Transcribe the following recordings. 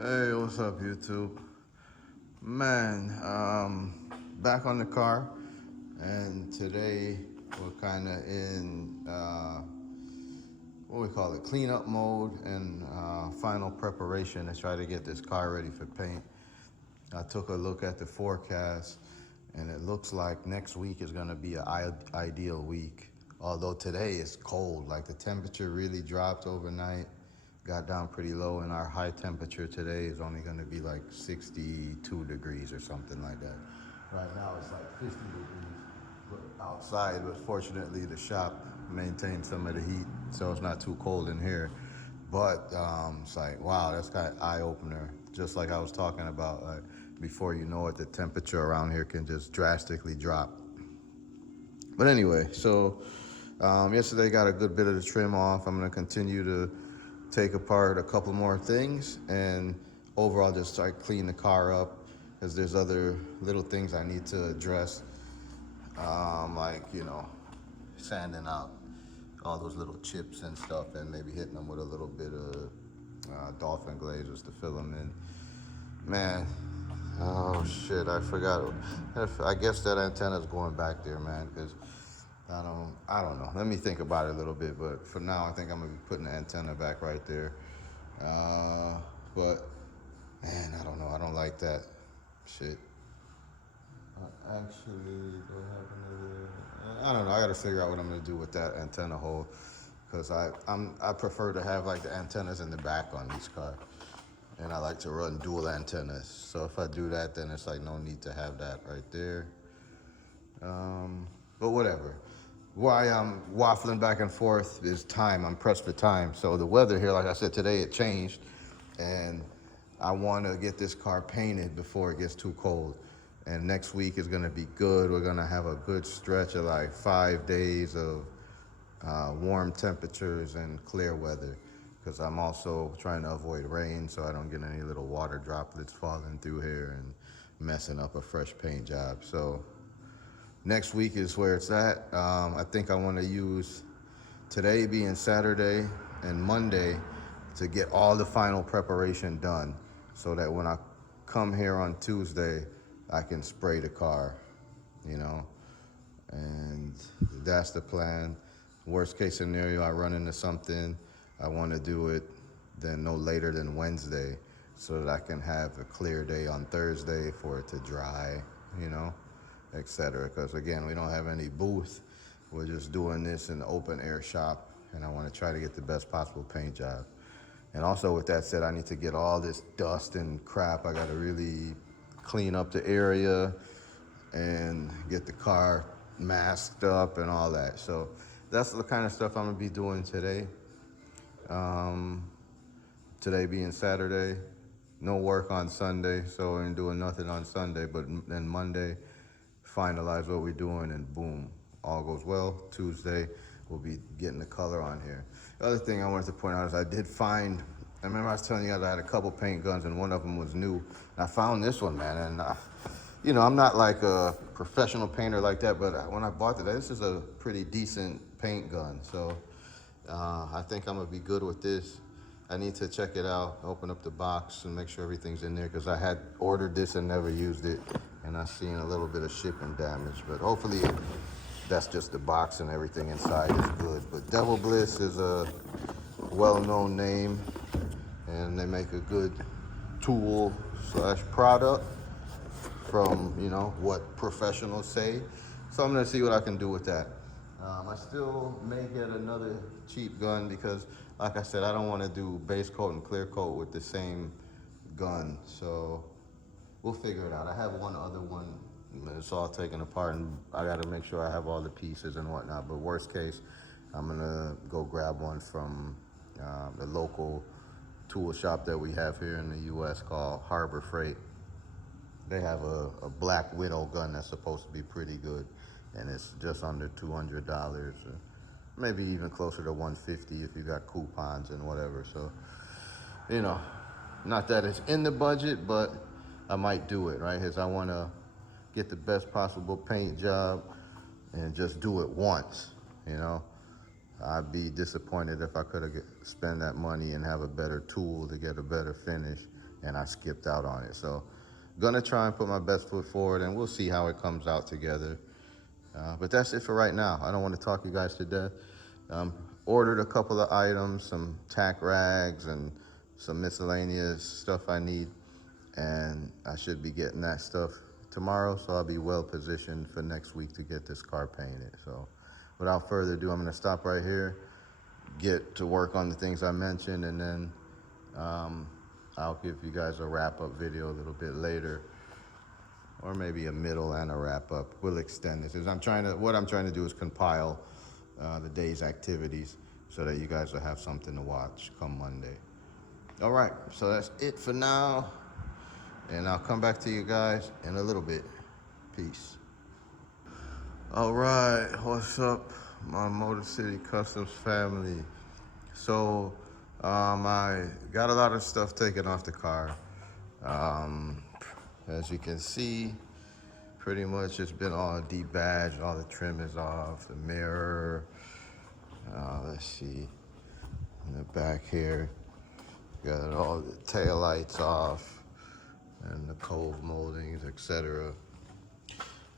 Hey, what's up, YouTube? Man, back on the car, and today we're kind of in what we call it, cleanup mode and final preparation to try to get this car ready for paint. I took a look at the forecast, and it looks like next week is going to be an ideal week. Although today is cold, like the temperature really dropped overnight, got down pretty low, and our high temperature today is only going to be like 62 degrees or something like that. Right now it's like 50 degrees outside, but fortunately the shop maintains some of the heat, so it's not too cold in here. But it's like, wow, that's kind of eye opener. Just like I was talking about, before you know it, the temperature around here can just drastically drop. But anyway, so yesterday got a good bit of the trim off. I'm gonna continue to take apart a couple more things and overall just start clean the car up, because there's other little things I need to address, like sanding out all those little chips and stuff, and maybe hitting them with a little bit of dolphin glazes to fill them in. Man, oh shit, I forgot. I guess that antenna's going back there, man, because I don't know. Let me think about it a little bit, but for now, I think I'm gonna be putting the antenna back right there. But man, I don't know. I don't like that shit. Actually, what happened to I don't know. I got to figure out what I'm gonna do with that antenna hole, because I prefer to have like the antennas in the back on each car, and I like to run dual antennas. So if I do that, then it's like no need to have that right there. But whatever. Why I'm waffling back and forth is time. I'm pressed for time. So the weather here, like I said, today it changed, and I want to get this car painted before it gets too cold. And next week is going to be good. We're going to have a good stretch of like 5 days of warm temperatures and clear weather, because I'm also trying to avoid rain so I don't get any little water droplets falling through here and messing up a fresh paint job. So next week is where it's at. I think I want to use today being Saturday and Monday to get all the final preparation done, so that when I come here on Tuesday, I can spray the car, you know, and that's the plan. Worst case scenario, I run into something, I want to do it then no later than Wednesday, so that I can have a clear day on Thursday for it to dry, you know, etc. Because again, we don't have any booth. We're just doing this in the open air shop, and I want to try to get the best possible paint job. And also, with that said, I need to get all this dust and crap. I got to really clean up the area and get the car masked up and all that. So that's the kind of stuff I'm gonna be doing today. Um, Today being Saturday, no work on Sunday, so we ain't doing nothing on Sunday. But then Monday, finalize what we're doing, and boom, all goes well. Tuesday, we'll be getting the color on here. The other thing I wanted to point out is I did find. I remember I was telling you guys I had a couple paint guns, and one of them was new. And I found this one, man, and I'm not like a professional painter like that, but when I bought it, this is a pretty decent paint gun. So I think I'm gonna be good with this. I need to check it out, open up the box, and make sure everything's in there, because I had ordered this and never used it, and I've seen a little bit of shipping damage. But hopefully that's just the box and everything inside is good. But Devil Bliss is a well-known name, and they make a good tool slash product from what professionals say. So I'm gonna see what I can do with that. I still may get another cheap gun, because like I said, I don't want to do base coat and clear coat with the same gun. So we'll figure it out. I have one other one. It's all taken apart, and I got to make sure I have all the pieces and whatnot. But worst case, I'm gonna go grab one from the local tool shop that we have here in the U.S. called Harbor Freight. They have a Black Widow gun that's supposed to be pretty good, and it's just under $200, maybe even closer to $150 if you got coupons and whatever. So, not that it's in the budget, but I might do it, right? Because I want to get the best possible paint job and just do it once, I'd be disappointed if I could have spent that money and have a better tool to get a better finish and I skipped out on it. So gonna try and put my best foot forward, and we'll see how it comes out together. But that's it for right now. I don't want to talk you guys to death. Um, Ordered a couple of items, some tack rags and some miscellaneous stuff I need, and I should be getting that stuff tomorrow, so I'll be well positioned for next week to get this car painted. So without further ado, I'm going to stop right here, get to work on the things I mentioned, and then I'll give you guys a wrap-up video a little bit later, or maybe a middle and a wrap-up. We'll extend this. What I'm trying to do is compile the day's activities so that you guys will have something to watch come Monday. All right, so that's it for now, and I'll come back to you guys in a little bit. Peace. All right, what's up, my Motor City Customs family? So I got a lot of stuff taken off the car. As you can see, pretty much it's been all debadged, all the trim is off, the mirror. Let's see, in the back here, got all the tail lights off and the cove moldings, etc.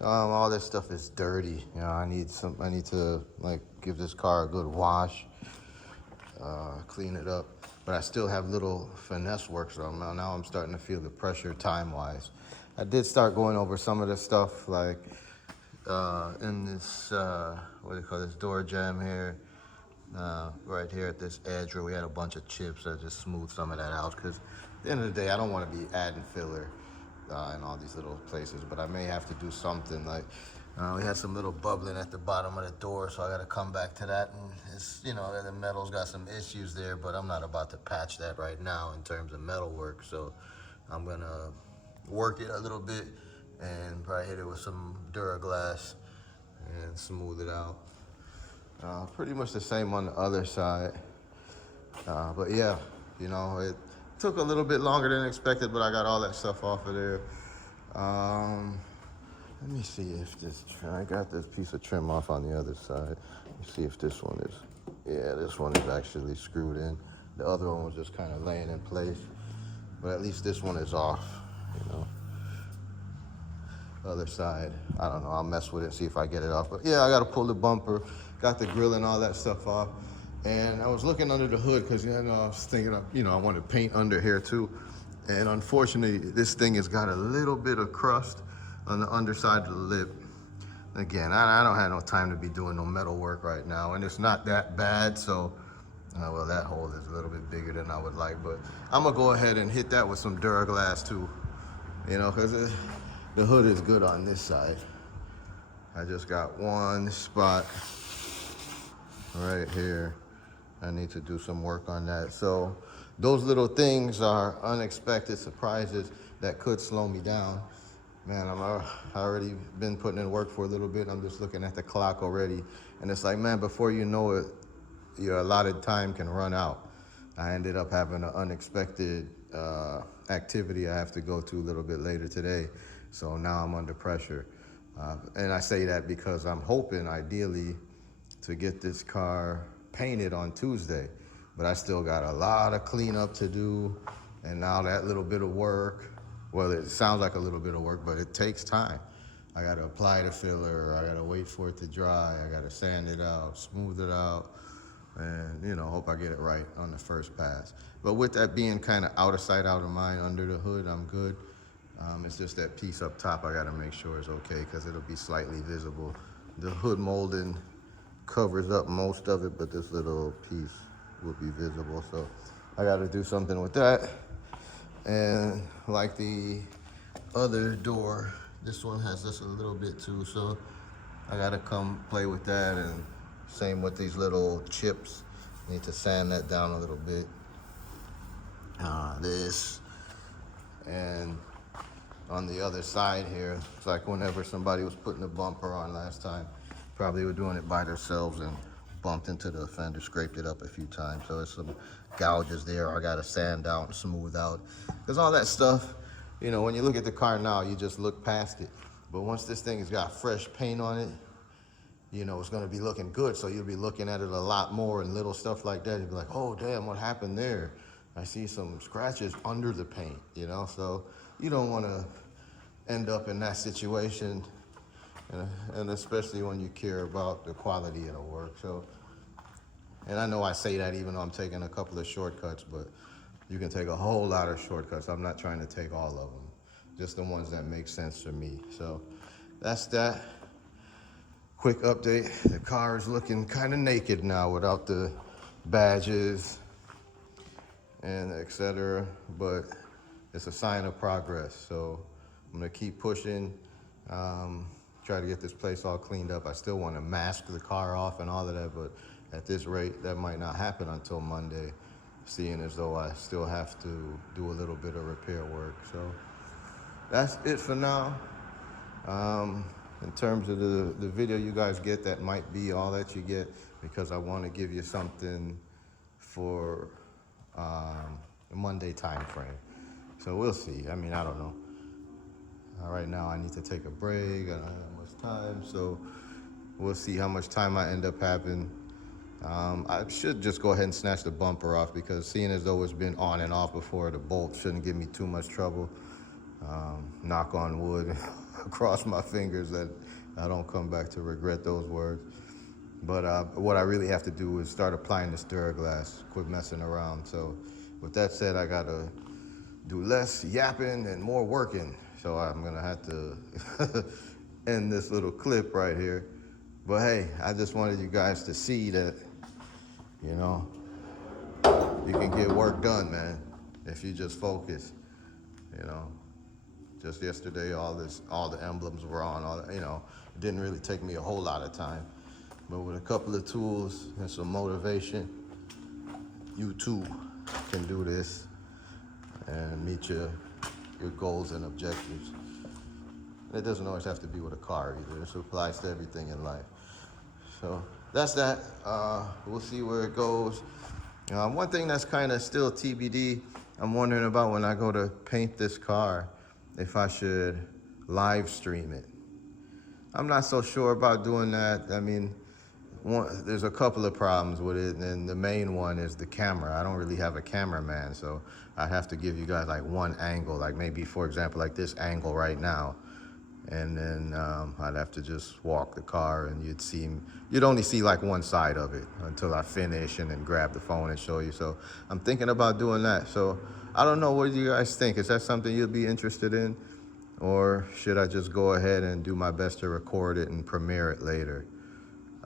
All this stuff is dirty. You know, I need to like give this car a good wash, clean it up. But I still have little finesse work, so now I'm starting to feel the pressure time-wise. I did start going over some of the stuff, like in this, what do you call this, door jamb here, right here at this edge where we had a bunch of chips. I just smoothed some of that out, because at the end of the day, I don't want to be adding filler in all these little places, but I may have to do something. Like we had some little bubbling at the bottom of the door, so I got to come back to that. And it's, you know, the metal's got some issues there, but I'm not about to patch that right now in terms of metal work. So I'm gonna work it a little bit and probably hit it with some Duraglass and smooth it out. Pretty much the same on the other side. But yeah, you know, it took a little bit longer than expected, but I got all that stuff off of there. Let me see if I got this piece of trim off on the other side. Let me see if this one is, yeah, this one is actually screwed in. The other one was just kind of laying in place, but at least this one is off, you know. Other side, I don't know, I'll mess with it, see if I get it off. But yeah, I gotta pull the bumper, got the grill and all that stuff off. And I was looking under the hood because, you know, I was thinking of, you know, I want to paint under here too. And unfortunately, this thing has got a little bit of crust on the underside of the lip. Again, I don't have no time to be doing no metal work right now, and it's not that bad. So, well, that hole is a little bit bigger than I would like, but I'm gonna go ahead and hit that with some Duraglass too, you know, because the hood is good on this side. I just got one spot right here. I need to do some work on that. So those little things are unexpected surprises that could slow me down. Man, I already been putting in work for a little bit. I'm just looking at the clock already. And it's like, man, before you know it, your allotted time can run out. I ended up having an unexpected activity I have to go to a little bit later today. So now I'm under pressure. And I say that because I'm hoping, ideally, to get this car painted on Tuesday. But I still got a lot of cleanup to do. And now that little bit of work, well, it sounds like a little bit of work, but it takes time. I gotta apply the filler, I gotta wait for it to dry, I gotta sand it out, smooth it out, and, you know, hope I get it right on the first pass. But with that being kind of out of sight, out of mind under the hood, I'm good. It's just that piece up top I gotta make sure is okay, because it'll be slightly visible. The hood molding covers up most of it, but this little piece will be visible. So I gotta do something with that. And like the other door, this one has just a little bit too, so I gotta come play with that. And same with these little chips, need to sand that down a little bit. This, and on the other side here, it's like whenever somebody was putting the bumper on last time, probably were doing it by themselves and bumped into the fender, scraped it up a few times. So there's some gouges there I gotta sand out and smooth out. Because all that stuff, you know, when you look at the car now, you just look past it. But once this thing has got fresh paint on it, you know, it's gonna be looking good. So you'll be looking at it a lot more, and little stuff like that. You'll be like, oh, damn, what happened there? I see some scratches under the paint, you know, so you don't want to end up in that situation, and especially when you care about the quality of the work. So, and I know I say that even though I'm taking a couple of shortcuts, but you can take a whole lot of shortcuts. I'm not trying to take all of them, just the ones that make sense for me. So that's that. Quick update. The car is looking kind of naked now without the badges and etc. But it's a sign of progress. So I'm gonna keep pushing, try to get this place all cleaned up. I still want to mask the car off and all of that, but at this rate, that might not happen until Monday, seeing as though I still have to do a little bit of repair work. So that's it for now. In terms of the video you guys get, that might be all that you get, because I want to give you something for the Monday time frame. So we'll see. I mean, I don't know. Right now I need to take a break. I don't have much time, so we'll see how much time I end up having. I should just go ahead and snatch the bumper off, because seeing as though it's been on and off before, the bolt shouldn't give me too much trouble. Knock on wood, cross my fingers that I don't come back to regret those words. But what I really have to do is start applying this Duraglass, quit messing around. So with that said, I gotta do less yapping and more working. So I'm gonna have to end this little clip right here. But hey, I just wanted you guys to see that, you know, you can get work done, man, if you just focus, you know. Just yesterday, all the emblems were on, you know, it didn't really take me a whole lot of time. But with a couple of tools and some motivation, you too can do this and meet your goals and objectives. And it doesn't always have to be with a car either. This applies to everything in life. So that's that. We'll see where it goes. One thing that's kind of still TBD, I'm wondering about when I go to paint this car, if I should live stream it. I'm not so sure about doing that. I mean, there's a couple of problems with it, and the main one is the camera. I don't really have a cameraman, so I have to give you guys like one angle, like maybe, for example, like this angle right now. And then I'd have to just walk the car, and you'd only see like one side of it until I finish and then grab the phone and show you. So I'm thinking about doing that. So I don't know, what do you guys think? Is that something you'd be interested in? Or should I just go ahead and do my best to record it and premiere it later?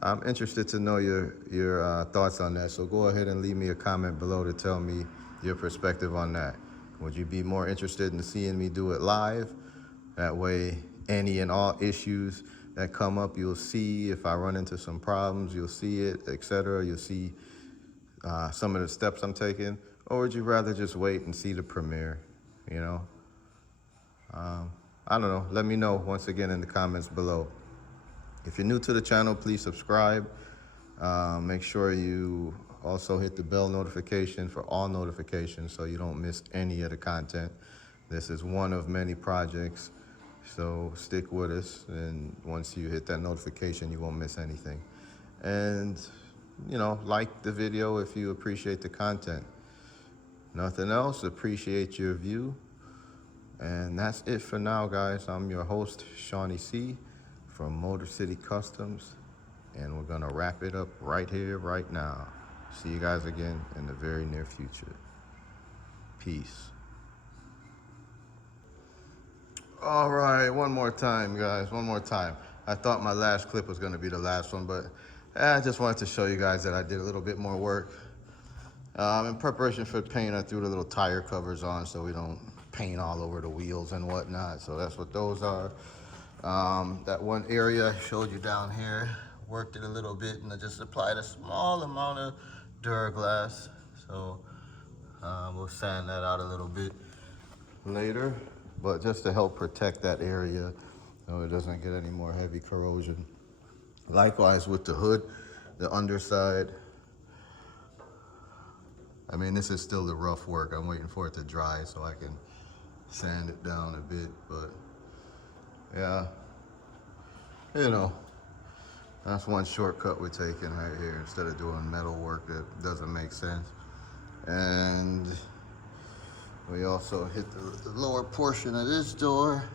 I'm interested to know your thoughts on that. So go ahead and leave me a comment below to tell me your perspective on that. Would you be more interested in seeing me do it live? That way, any and all issues that come up, you'll see. If I run into some problems, you'll see it, etc. You'll see some of the steps I'm taking. Or would you rather just wait and see the premiere, you know? I don't know. Let me know once again in the comments below. If you're new to the channel, please subscribe. Make sure you also hit the bell notification for all notifications so you don't miss any of the content. This is one of many projects, so stick with us, and once you hit that notification, you won't miss anything. And, you know, like the video if you appreciate the content. Nothing else, appreciate your view. And that's it for now, guys. I'm your host, Shawnee C. from Motor City Customs, and we're gonna wrap it up right here, right now. See you guys again in the very near future. Peace. All right, one more time, guys, one more time. I thought my last clip was gonna be the last one, but I just wanted to show you guys that I did a little bit more work. In preparation for paint, I threw the little tire covers on so we don't paint all over the wheels and whatnot. So that's what those are. That one area I showed you down here, worked it a little bit, and I just applied a small amount of Duraglass. So we'll sand that out a little bit later, but just to help protect that area so it doesn't get any more heavy corrosion. Likewise with the hood, the underside. I mean, this is still the rough work. I'm waiting for it to dry so I can sand it down a bit, but yeah, you know, that's one shortcut we're taking right here instead of doing metal work that doesn't make sense. And We also hit the lower portion of this door.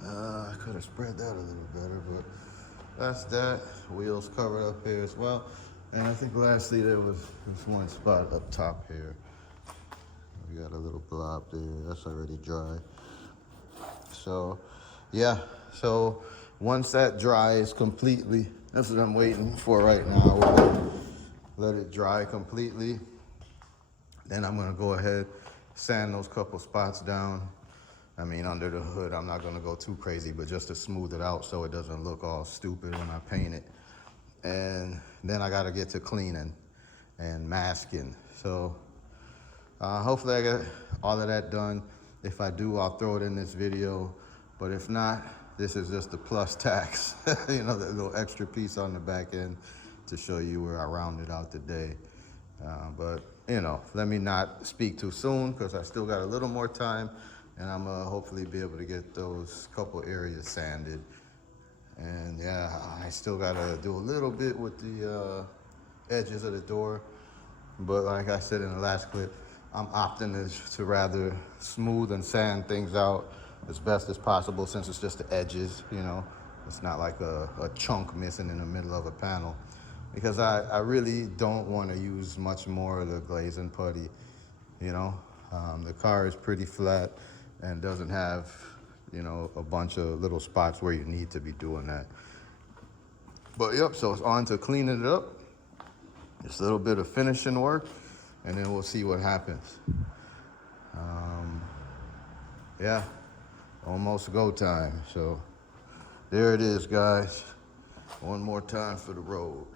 I could have spread that a little better, but that's that. Wheels covered up here as well. And I think lastly there was this one spot up top here. We got a little blob there. That's already dry. So, yeah. So once that dries completely, that's what I'm waiting for right now. We'll let it dry completely. Then I'm gonna go ahead, sand those couple spots down. I mean, under the hood, I'm not gonna go too crazy, but just to smooth it out so it doesn't look all stupid when I paint it. And then I gotta get to cleaning and masking. So hopefully I get all of that done. If I do, I'll throw it in this video. But if not, this is just the plus tax, you know, that little extra piece on the back end to show you where I rounded out the day. But, you know, let me not speak too soon because I still got a little more time and I'm gonna hopefully be able to get those couple areas sanded. And yeah, I still gotta do a little bit with the edges of the door. But like I said in the last clip, I'm opting to rather smooth and sand things out as best as possible since it's just the edges, you know. It's not like a chunk missing in the middle of a panel. Because I really don't want to use much more of the glazing putty, you know. The car is pretty flat and doesn't have, you know, a bunch of little spots where you need to be doing that. But yep, so it's on to cleaning it up. Just a little bit of finishing work, and then we'll see what happens. Yeah, almost go time. So there it is, guys. One more time for the road.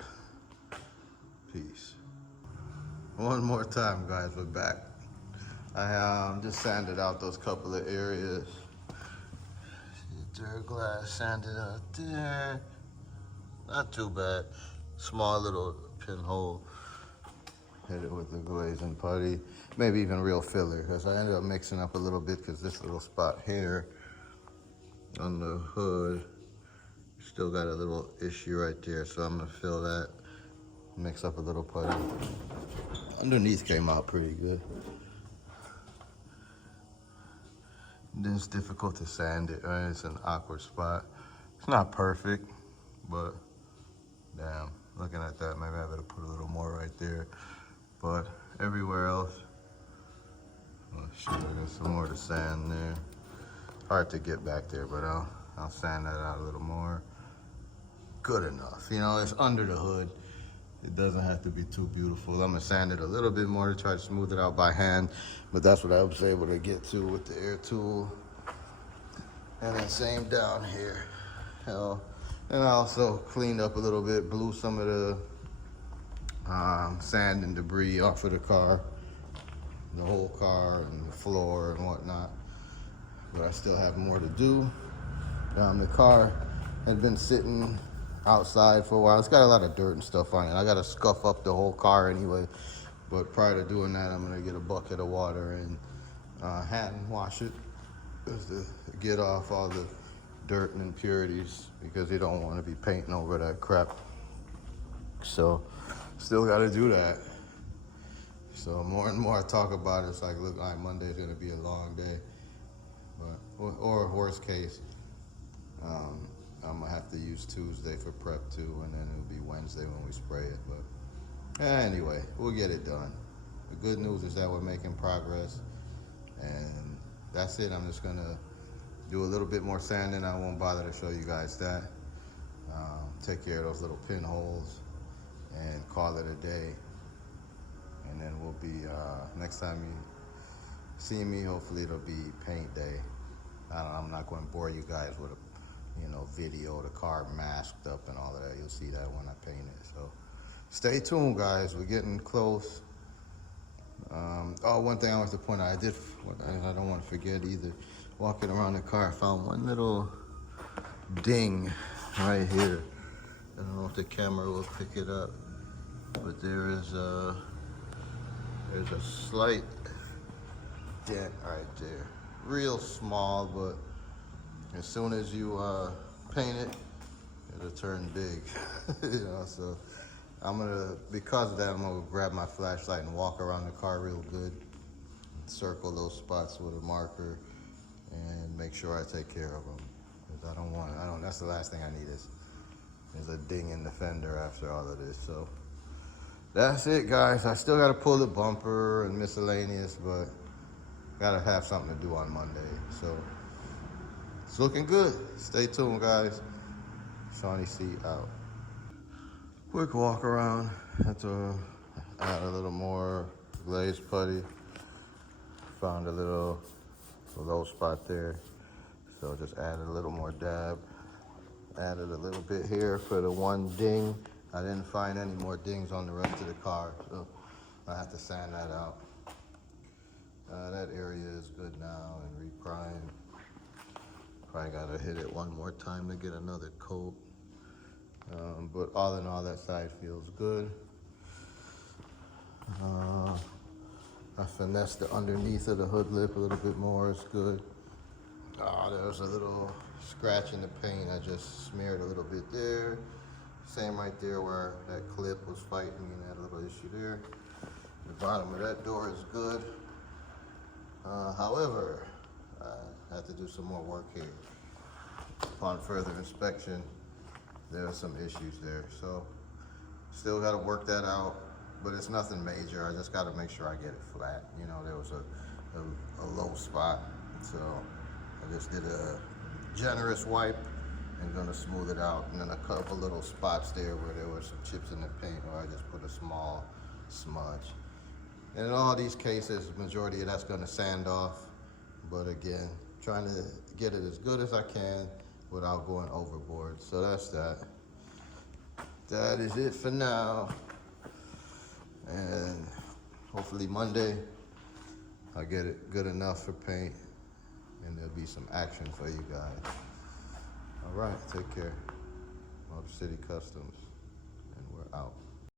Peace. One more time, guys, we're back. I just sanded out those couple of areas. See, Duraglass sanded out there. Not too bad. Small little pinhole. Hit it with the glazing putty. Maybe even real filler, because I ended up mixing up a little bit because this little spot here on the hood still got a little issue right there. So I'm gonna fill that, mix up a little putty. Underneath came out pretty good. Then it's difficult to sand it, right? It's an awkward spot. It's not perfect, but damn, looking at that, maybe I better put a little more right there. But everywhere else, oh shit, I got some more to sand there. Hard to get back there, but I'll sand that out a little more. Good enough, you know, it's under the hood. It doesn't have to be too beautiful. I'm gonna sand it a little bit more to try to smooth it out by hand, but that's what I was able to get to with the air tool. And then same down here. And I also cleaned up a little bit, blew some of the sand and debris off of the car, the whole car and the floor and whatnot. But I still have more to do. The car had been sitting outside for a while. It's got a lot of dirt and stuff on it. I gotta scuff up the whole car anyway. But prior to doing that, I'm gonna get a bucket of water and hand wash it just to get off all the dirt and impurities because you don't want to be painting over that crap. So still gotta do that. So more and more I talk about it, it's like, look, like Monday's gonna be a long day. But or worst case, I'm gonna have to use Tuesday for prep too, and then it'll be Wednesday when we spray it. But anyway, we'll get it done. The good news is that we're making progress, and that's it. I'm just gonna do a little bit more sanding. I won't bother to show you guys that. Take care of those little pinholes and call it a day. And then we'll be, next time you see me, hopefully it'll be paint day. I'm not going to bore you guys with a video of the car masked up and all of that. You'll see that when I paint it. So stay tuned, guys. We're getting close. Oh, one thing I want to point out, I don't want to forget either. Walking around the car, I found one little ding right here. I don't know if the camera will pick it up, but there's a slight dent right there. Real small, but as soon as you paint it, it'll turn big. So because of that, I'm gonna grab my flashlight and walk around the car real good circle those spots with a marker and make sure I take care of them. Because that's the last thing I need is a ding in the fender after all of this. So that's it, guys. I still got to pull the bumper and miscellaneous, but got to have something to do on Monday. So it's looking good. Stay tuned, guys. Shawnee C out. Quick walk around. Had to add a little more glaze putty. Found a little low spot there. So just added a little more dab. Added a little bit here for the one ding. I didn't find any more dings on the rest of the car, so I have to sand that out. That area is good now and reprime. Probably gotta hit it one more time to get another coat. But all in all, that side feels good. I finessed the underneath of the hood lip a little bit more, it's good. There was a little scratch in the paint. I just smeared a little bit there. Same right there where that clip was fighting me and had a little issue there. The bottom of that door is good. However, I have to do some more work here. Upon further inspection, there are some issues there. So still got to work that out, but it's nothing major. I just got to make sure I get it flat. You know, there was a low spot, so I just did a generous wipe and gonna smooth it out. And then a couple little spots there where there were some chips in the paint where I just put a small smudge. And in all these cases, majority of that's gonna sand off. But again, trying to get it as good as I can without going overboard. So that's that. That is it for now. And hopefully Monday, I'll get it good enough for paint and there'll be some action for you guys. All right, take care. Motor City Customs, and we're out.